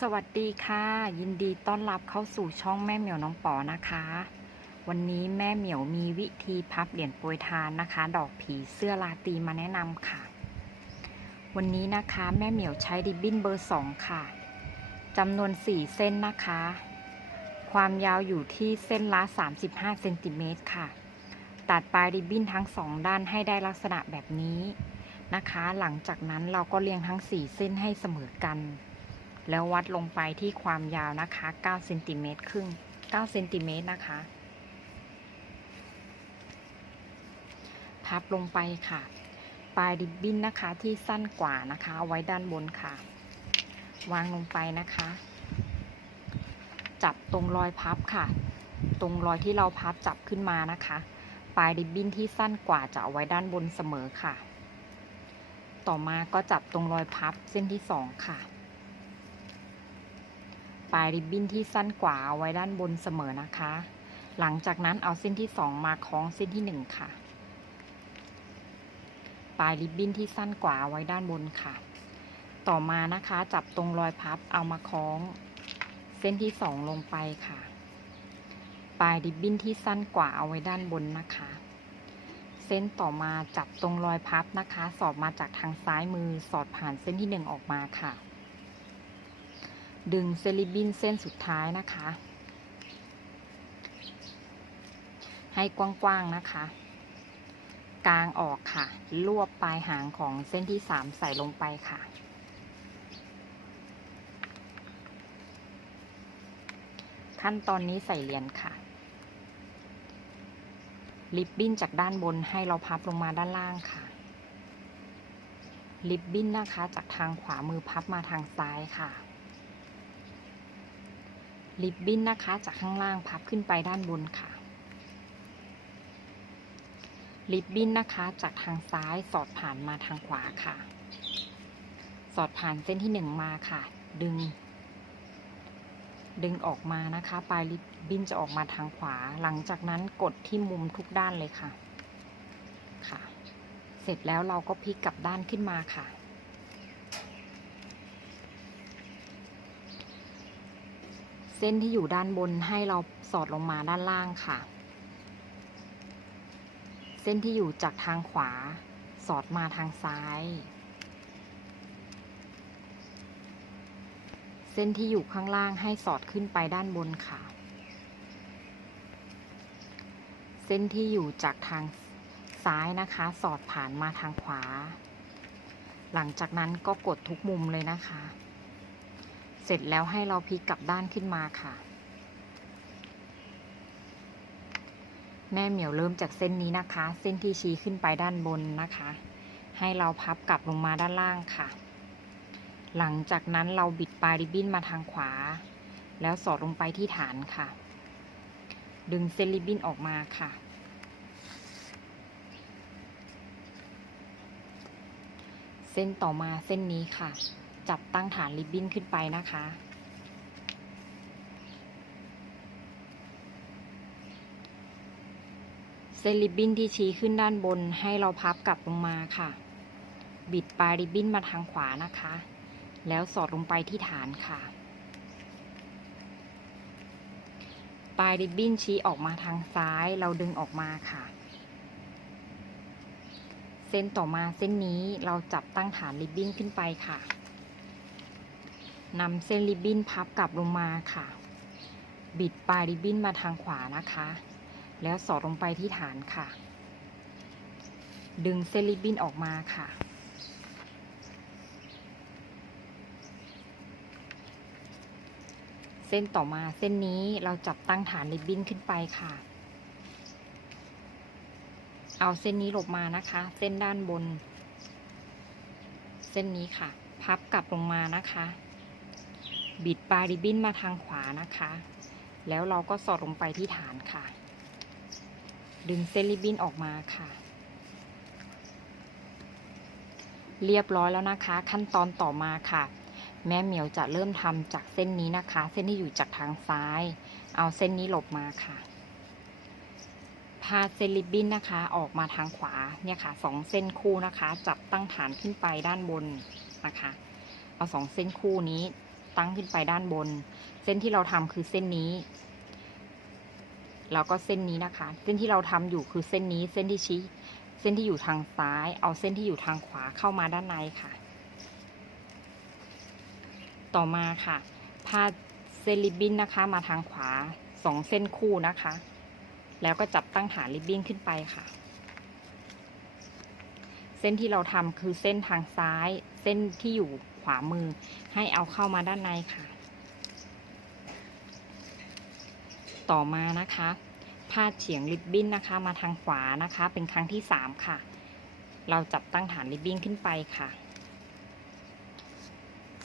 สวัสดีค่ะ ยินดีต้อนรับเข้าสู่ช่องแม่เหมียวน้องปอนะคะ วันนี้แม่เหมียวมีวิธีพับเหรียญโปรยทานนะคะ ดอกผีเสื้อลาตีมาแนะนำค่ะ วันนี้นะคะแม่เหมียวใช้ริบบิ้นเบอร์2ค่ะจำนวน4เส้นนะคะ ความยาวอยู่ที่เส้นละ 35เซนติเมตรค่ะ ตัดปลายริบบิ้นทั้ง2ด้านให้ได้ลักษณะแบบนี้นะคะ หลังจากนั้นเราก็เรียงทั้ง4เส้นให้เสมอกัน แล้ววัดลงไปที่ความยาวนะคะ9เซนติเมตรครึ่ง9เซนติเมตรนะคะ พับลงไปค่ะ ปลายริบบิ้นนะคะที่สั้นกว่านะคะเอาไว้ด้านบนค่ะ วางลงไปนะคะ จับตรงรอยพับค่ะ ตรงรอยที่เราพับจับขึ้นมานะคะ ปลายริบบิ้นที่สั้นกว่าจะเอาไว้ด้านบนเสมอค่ะ ต่อมาก็จับตรงรอยพับเส้นที่สองค่ะ ปลายริบบิ้นที่สั้นกว่าเอาไว้ด้านบนเสมอนะคะ หลังจากนั้นเอาเส้นที่สองมาคล้องเส้นที่หนึ่งค่ะ ปลายริบบิ้นที่สั้นกว่าเอาไว้ด้านบนค่ะ ต่อมานะคะจับตรงรอยพับเอามาคล้อง เส้นที่สองลงไปค่ะ ปลายริบบิ้นที่สั้นกว่าเอาไว้ด้านบนนะคะ เส้นต่อมาจับตรงรอยพับนะคะ สอดมาจากทางซ้ายมือสอดผ่านเส้นที่หนึ่งออกมาค่ะ ดึงเซลิบบินเส้นสุดท้ายนะคะ ให้กว้างๆนะคะ กลางออกค่ะ รวบปลายหางของเส้นที่สามใส่ลงไปค่ะ ขั้นตอนนี้ใส่เหรียญค่ะลิบบิ้นจากด้านบนให้เราพับลงมาด้านล่างค่ะลิบบิ้นนะคะ จากทางขวามือพับมาทางซ้ายค่ะ ลิบบิ้นนะคะจากข้างล่างพับขึ้นไปด้านบนค่ะ ลิบบิ้นนะคะจากทางซ้ายสอดผ่านมาทางขวาค่ะ สอดผ่านเส้นที่หนึ่งมาค่ะ ดึง ดึงออกมานะคะ ปลายลิบบิ้นจะออกมาทางขวา หลังจากนั้นกดที่มุมทุกด้านเลยค่ะ ค่ะ เสร็จแล้วเราก็พลิกกลับด้านขึ้นมาค่ะ ส้นที่อยู่ด้านบนให้เราสอดลงมาด้านล่างค่ะ เส้นที่อยู่จากทางขวาสอดมาทางซ้าย เส้นที่อยู่ข้างล่างให้สอดขึ้นไปด้านบนค่ะ เส้นที่อยู่จากทางซ้ายนะคะ สอดผ่านมาทางขวา หลังจากนั้นก็กดทุกมุมเลยนะคะ เสร็จแล้วให้เราพลิกกลับด้านขึ้นมาค่ะ แม่เหมียวเริ่มจากเส้นนี้นะคะ เส้นที่ชี้ขึ้นไปด้านบนนะคะ ให้เราพับกลับลงมาด้านล่างค่ะ หลังจากนั้นเราบิดปลายริบบิ้นมาทางขวา แล้วสอดลงไปที่ฐานค่ะ ดึงเส้นริบบิ้นออกมาค่ะเส้นต่อมาเส้นนี้ค่ะ จับตั้งฐานริบบิ้นขึ้นไปนะคะ เส้นริบบิ้นที่ชี้ขึ้นด้านบนให้เราพับกลับลงมาค่ะ บิดปลายริบบิ้นมาทางขวานะคะ แล้วสอดลงไปที่ฐานค่ะ ปลายริบบิ้นชี้ออกมาทางซ้ายเราดึงออกมาค่ะ เส้นต่อมาเส้นนี้เราจับตั้งฐานริบบิ้นขึ้นไปค่ะ นำเส้นริบบิ้นพับกลับลงมาค่ะ บิดปลายริบบิ้นมาทางขวานะคะ แล้วสอดลงไปที่ฐานค่ะ ดึงเส้นริบบิ้นออกมาค่ะ เส้นต่อมาเส้นนี้เราจับตั้งฐานริบบิ้นขึ้นไปค่ะ เอาเส้นนี้หลบมานะคะ เส้นด้านบน เส้นนี้ค่ะ พับกลับลงมานะคะ บิดปลายริบบิ้นมาทางขวานะคะ แล้วเราก็สอดลงไปที่ฐานค่ะ ดึงเส้นริบบิ้นออกมาค่ะ เรียบร้อยแล้วนะคะ ขั้นตอนต่อมาค่ะ แม่เหมียวจะเริ่มทำจากเส้นนี้นะคะ เส้นที่อยู่จากทางซ้าย เอาเส้นนี้หลบมาค่ะพาเซนริบบิ้นนะคะออกมาทางขวาเนี่ยค่ะสองเส้นคู่นะคะ จับตั้งฐานขึ้นไปด้านบนนะคะ เอาสองเส้นคู่นี้ ตั้งขึ้นไปด้านบน เส้นที่เราทำคือเส้นนี้ แล้วก็เส้นนี้นะคะ เส้นที่เราทำอยู่คือเส้นนี้ เส้นที่ชี้ เส้นที่อยู่ทางซ้าย เอาเส้นที่อยู่ทางขวาเข้ามาด้านในค่ะ ต่อมาค่ะพาดเส้นริบบิ้นนะคะ มาทางขวาสองเส้นคู่นะคะ แล้วก็จับตั้งฐานริบบิ้นขึ้นไปค่ะเส้นที่เราทำคือเส้นทางซ้าย เส้นที่อยู่ ขวามือ ให้เอาเข้ามาด้านในค่ะ ต่อมานะคะพาดเฉียงริบบิ้นนะคะ มาทางขวานะคะ เป็นครั้งที่สามค่ะ เราจับตั้งฐานริบบิ้นขึ้นไปค่ะ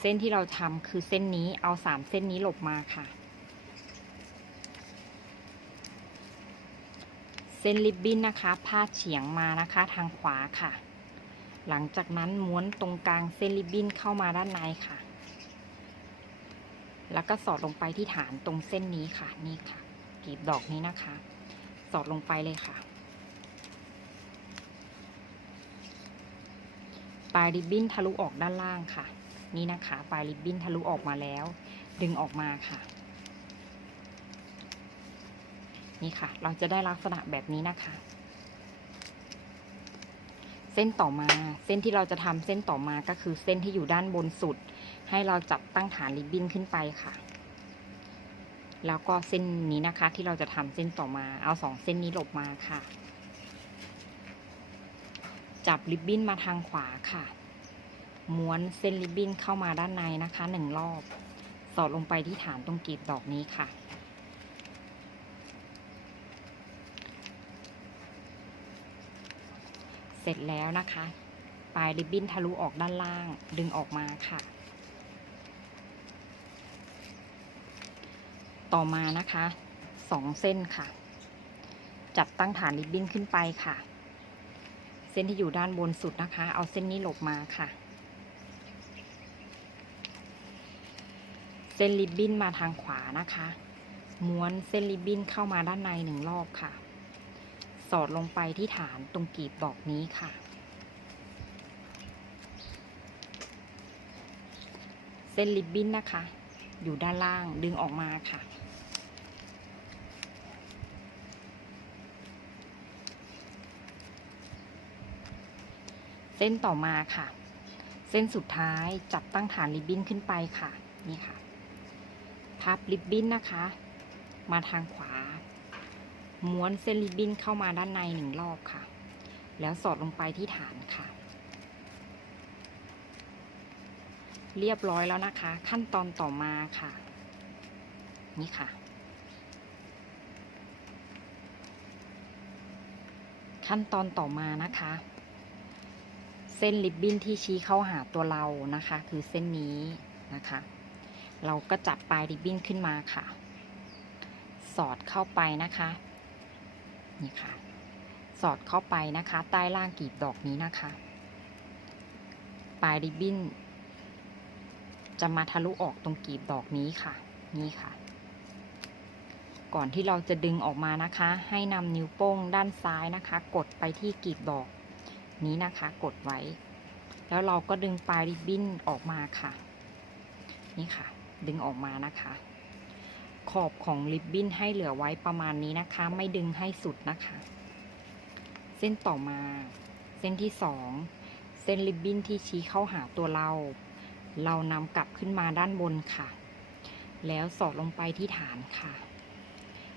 เส้นที่เราทำคือเส้นนี้เอาสามเส้นนี้หลบมาค่ะ เส้นริบบิ้นนะคะพาดเฉียงมานะคะทางขวาค่ะ หลังจากนั้นม้วนตรงกลางเส้นริบบิ้นเข้ามาด้านในค่ะ แล้วก็สอดลงไปที่ฐานตรงเส้นนี้ค่ะ นี่ค่ะกลีบดอกนี้นะคะ สอดลงไปเลยค่ะ ปลายริบบิ้นทะลุออกด้านล่างค่ะ นี่นะคะ ปลายริบบิ้นทะลุออกมาแล้ว ดึงออกมาค่ะ นี่ค่ะ เราจะได้ลักษณะแบบนี้นะคะ เส้นต่อมา เส้นที่เราจะทำเส้นต่อมาก็คือเส้นที่อยู่ด้านบนสุด ให้เราจับตั้งฐานริบบิ้นขึ้นไปค่ะ แล้วก็เส้นนี้นะคะที่เราจะทำเส้นต่อมา เอาสองเส้นนี้หลบมาค่ะ จับริบบิ้นมาทางขวาค่ะ ม้วนเส้นริบบิ้นเข้ามาด้านในนะคะหนึ่งรอบ สอดลงไปที่ฐานตรงกลีบดอกนี้ค่ะ เส ร็จแล้วนะคะ ปลายริบบิ้นทะลุออกด้านล่างดึงออกมาค่ะ ต่อมานะคะสองเส้นค่ะ จับตั้งฐานริบบิ้นขึ้นไปค่ะ เส้นที่อยู่ด้านบนสุดนะคะ เอาเส้นนี้หลบมาค่ะ เส้นริบบิ้นมาทางขวานะคะ ม้วนเส้นริบบิ้นเข้ามาด้านในหนึ่งรอบค่ะ สอดลงไปที่ฐานตรงกีบดอกนี้ค่ะ เส้นริบบิ้นนะคะ อยู่ด้านล่างดึงออกมาค่ะ เส้นต่อมาค่ะ เส้นสุดท้ายจับตั้งฐานริบบิ้นขึ้นไปค่ะ นี่ค่ะ พับริบบิ้นนะคะ มาทางขวา ม้วนเส้นริบบิ้นเข้ามาด้านในหนึ่งรอบค่ะ แล้วสอดลงไปที่ฐานค่ะ เรียบร้อยแล้วนะคะ ขั้นตอนต่อมาค่ะ นี่ค่ะ ขั้นตอนต่อมานะคะ เส้นริบบิ้นที่ชี้เข้าหาตัวเรานะคะ คือเส้นนี้นะคะ เราก็จับปลายริบบิ้นขึ้นมาค่ะ สอดเข้าไปนะคะ นี่ค่ะ สอดเข้าไปนะคะ ใต้ล่างกลีบดอกนี้นะคะ ปลายริบบิ้น จะมาทะลุออกตรงกลีบดอกนี้ค่ะ นี่ค่ะ ก่อนที่เราจะดึงออกมานะคะ ให้นำนิ้วโป้งด้านซ้ายนะคะ กดไปที่กลีบดอกนี้นะคะ กดไว้ แล้วเราก็ดึงปลายริบบิ้นออกมาค่ะ นี่ค่ะ ดึงออกมานะคะ ขอบของริบบิ้นให้เหลือไว้ประมาณนี้นะคะ ไม่ดึงให้สุดนะคะ เส้นต่อมา เส้นที่สองเส้นริบบิ้นที่ชี้เข้าหาตัวเรา เรานำกลับขึ้นมาด้านบนค่ะ แล้วสอดลงไปที่ฐานค่ะ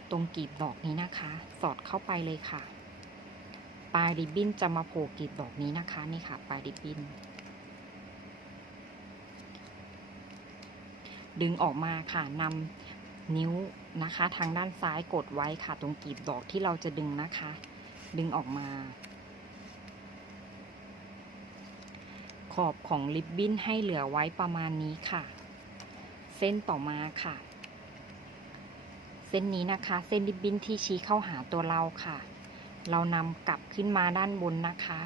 ตรงกีบดอกนี้นะคะ สอดเข้าไปเลยค่ะ ปลายริบบิ้นจะมาโผล่กีบดอกนี้นะคะนี่ค่ะ ปลายริบบิ้นดึงออกมาค่ะนำ นิ้วนะคะ ทางด้านซ้ายกดไว้ค่ะ ตรงกลีบดอกที่เราจะดึงนะคะ ดึงออกมา ขอบของริบบิ้นให้เหลือไว้ประมาณนี้ค่ะ เส้นต่อมาค่ะ เส้นนี้นะคะ เส้นริบบิ้นที่ชี้เข้าหาตัวเราค่ะ เรานำกลับขึ้นมาด้านบนนะคะ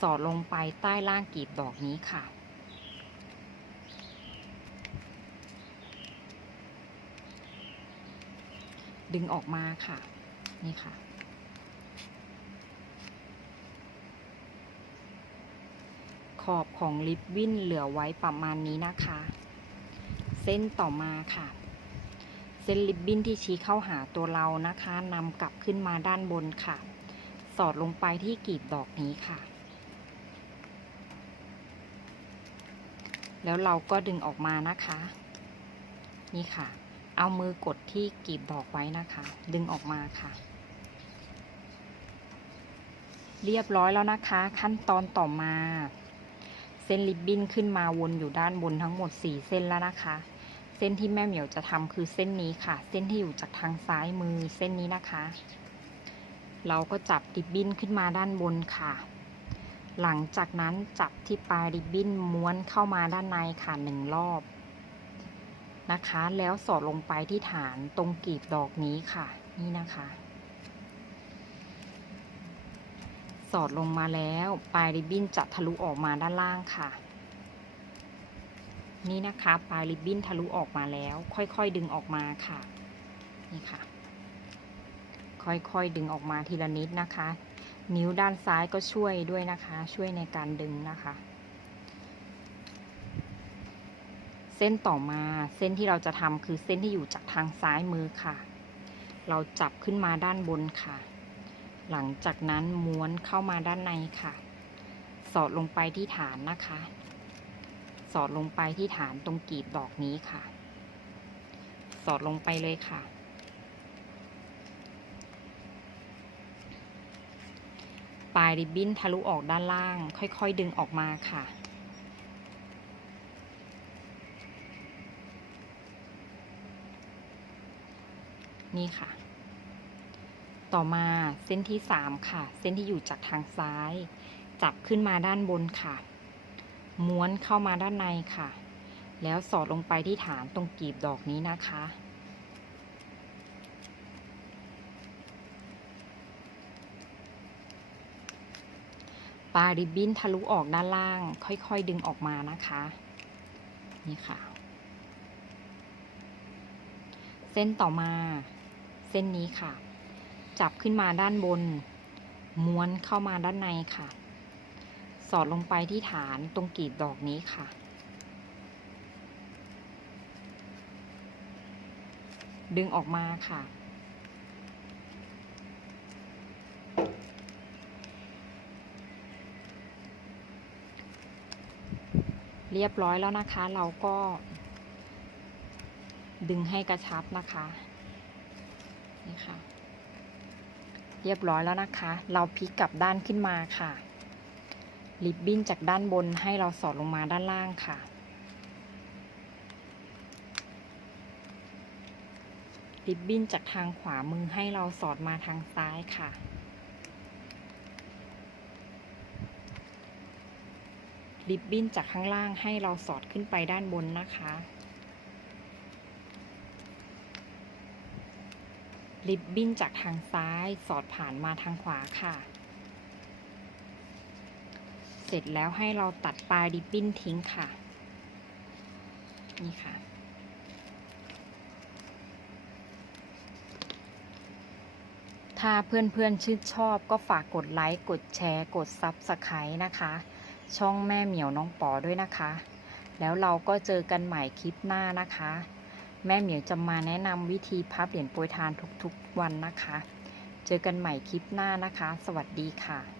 สอดลงไปใต้ล่างกลีบดอกนี้ค่ะ ดึงออกมาค่ะ นี่ค่ะ ขอบของริบบิ้นเหลือไว้ประมาณนี้นะคะ เส้นต่อมาค่ะ เส้นริบบิ้นที่ชี้เข้าหาตัวเรานะคะนำกลับขึ้นมาด้านบนค่ะ สอดลงไปที่กลีบดอกนี้ค่ะแล้วเราก็ดึงออกมานะคะ นี่ค่ะ เอามือกดที่กลีบดอกไว้นะคะ ดึงออกมาค่ะ เรียบร้อยแล้วนะคะ ขั้นตอนต่อมา เส้นริบบิ้นขึ้นมาวนอยู่ด้านบนทั้งหมด 4 เส้นแล้วนะคะ เส้นที่แม่เหมียวจะทำคือเส้นนี้ค่ะ เส้นที่อยู่จากทางซ้ายมือเส้นนี้นะคะ เราก็จับริบบิ้นขึ้นมาด้านบนค่ะหลังจากนั้นจับที่ปลายริบบิ้นม้วนเข้ามาด้านในค่ะหนึ่งรอบ นะคะ แล้วสอดลงไปที่ฐานตรงกีบดอกนี้ค่ะ นี่นะคะ สอดลงมาแล้วปลายริบบิ้นจะทะลุออกมาด้านล่างค่ะ นี่นะคะปลายริบบิ้นทะลุออกมาแล้ว ค่อยๆดึงออกมาค่ะ นี่ค่ะ ค่อยๆดึงออกมาทีละนิดนะคะ นิ้วด้านซ้ายก็ช่วยด้วยนะคะ ช่วยในการดึงนะคะ เส้นต่อมาเส้นที่เราจะทำคือเส้นที่อยู่จากทางซ้ายมือค่ะ เราจับขึ้นมาด้านบนค่ะ หลังจากนั้นม้วนเข้ามาด้านในค่ะ สอดลงไปที่ฐานนะคะ สอดลงไปที่ฐานตรงกีบดอกนี้ค่ะ สอดลงไปเลยค่ะ ปลายริบบิ้นทะลุออกด้านล่าง ค่อยๆดึงออกมาค่ะ นี่ค่ะ ต่อมาเส้นที่สามค่ะ เส้นที่อยู่จากทางซ้าย จับขึ้นมาด้านบนค่ะ ม้วนเข้ามาด้านในค่ะ แล้วสอดลงไปที่ฐานตรงกีบดอกนี้นะคะปลาริบบิ้นทะลุออกด้านล่าง ค่อยๆ ดึงออกมานะคะ นี่ค่ะ เส้นต่อมา เส้นนี้ค่ะ จับขึ้นมาด้านบน ม้วนเข้ามาด้านในค่ะ สอดลงไปที่ฐานตรงกีบดอกนี้ค่ะ ดึงออกมาค่ะ เรียบร้อยแล้วนะคะเราก็ดึงให้กระชับนะคะ นี่ค่ะ เรียบร้อยแล้วนะคะ เราพลิกกลับด้านขึ้นมาค่ะริบบิ้นจากด้านบนให้เราสอดลงมาด้านล่างค่ะ ริบบิ้นจากทางขวามือให้เราสอดมาทางซ้ายค่ะ ริบบิ้นจากข้างล่างให้เราสอดขึ้นไปด้านบนนะคะ ริบบิ้นจากทางซ้ายสอดผ่านมาทางขวาค่ะ เสร็จแล้วให้เราตัดปลายริบบิ้นทิ้งค่ะ นี่ค่ะ ถ้าเพื่อนๆชื่นชอบก็ฝากกดไลค์ กดแชร์ กดซับสไครต์นะคะ ช่องแม่เหมียวน้องปอด้วยนะคะ แล้วเราก็เจอกันใหม่คลิปหน้านะคะ แม่เหมียวจะมาแนะนำวิธีพับเหรียญโปรยทานทุกๆวันนะคะ เจอกันใหม่คลิปหน้านะคะ สวัสดีค่ะ